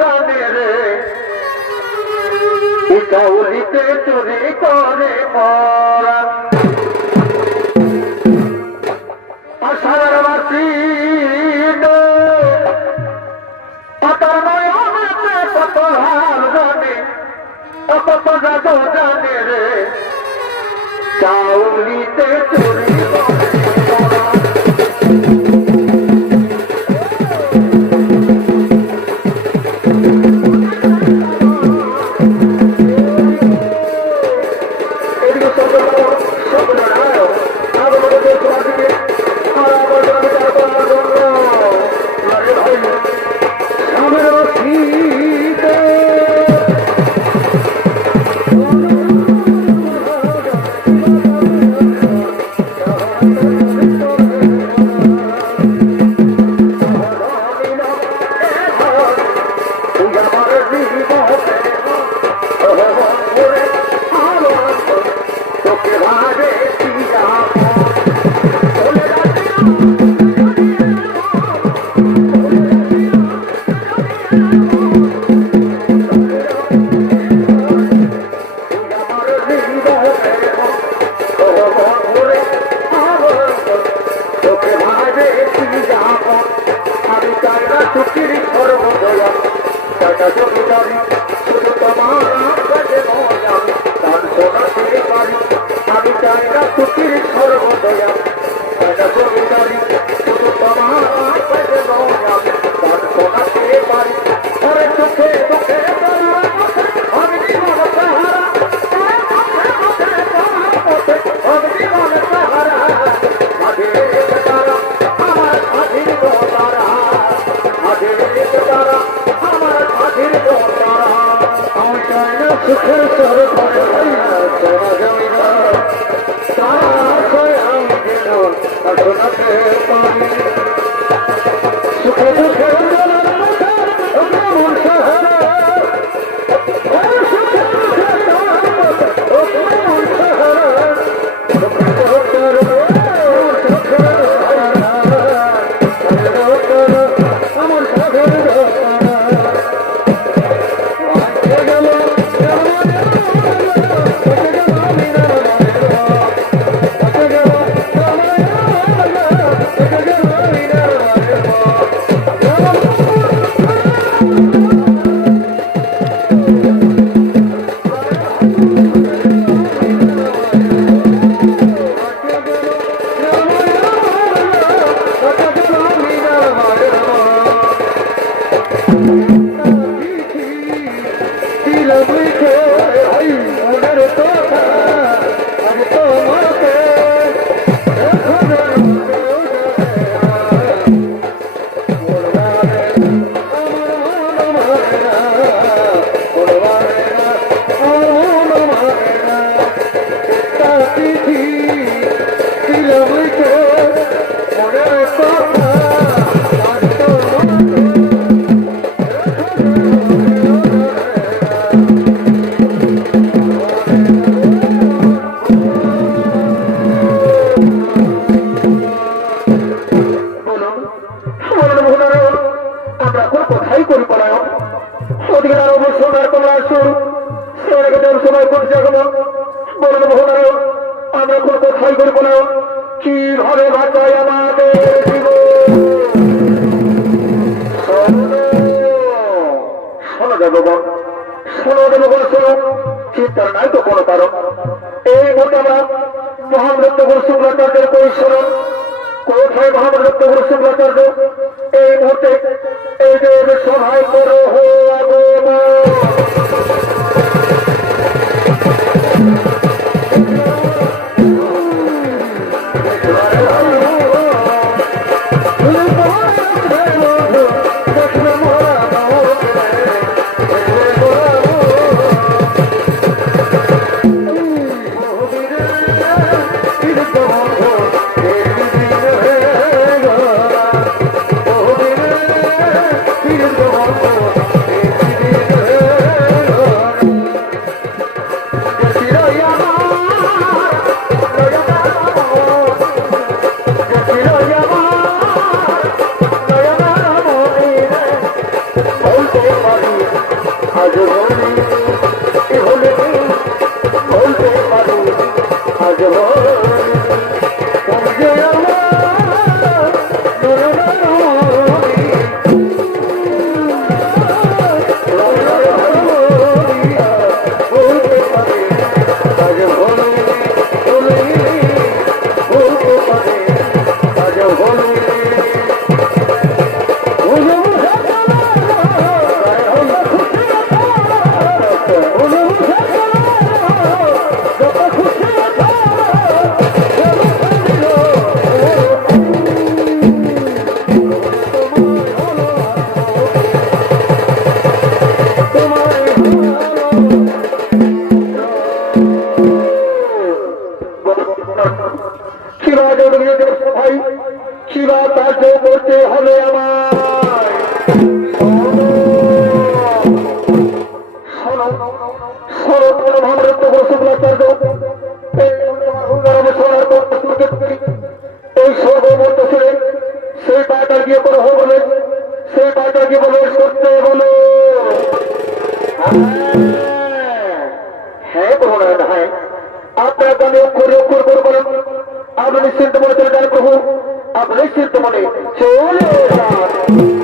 জানে রে কাউরিতে চুরি করে মরা আষাঢ় মাসি পাতার নয়নে কত হাল জানে কত জাদু জানে রে কাউরিতে চুরি করে মরা আমি চাই না সুখীর সর্বদয়া টাকা জমিদারি Hallelujah. চিন্তার নাই তো কোনো কারণ এই আমরা মহামৃত্য গুরু শুক্রাচার্যের পরিশ্রম কোথায় মহামৃত্য গুরু শুক্রাচার্য এই মুহূর্তে এই যে সভায় করো হো আগমন। সেই বলো, সত্যে বলে। হ্যাঁ হ্যাঁ বলেন আপনি নিশ্চিন্ত মনে চলে প্রভু আপনি নিশ্চিন্ত মনে চলে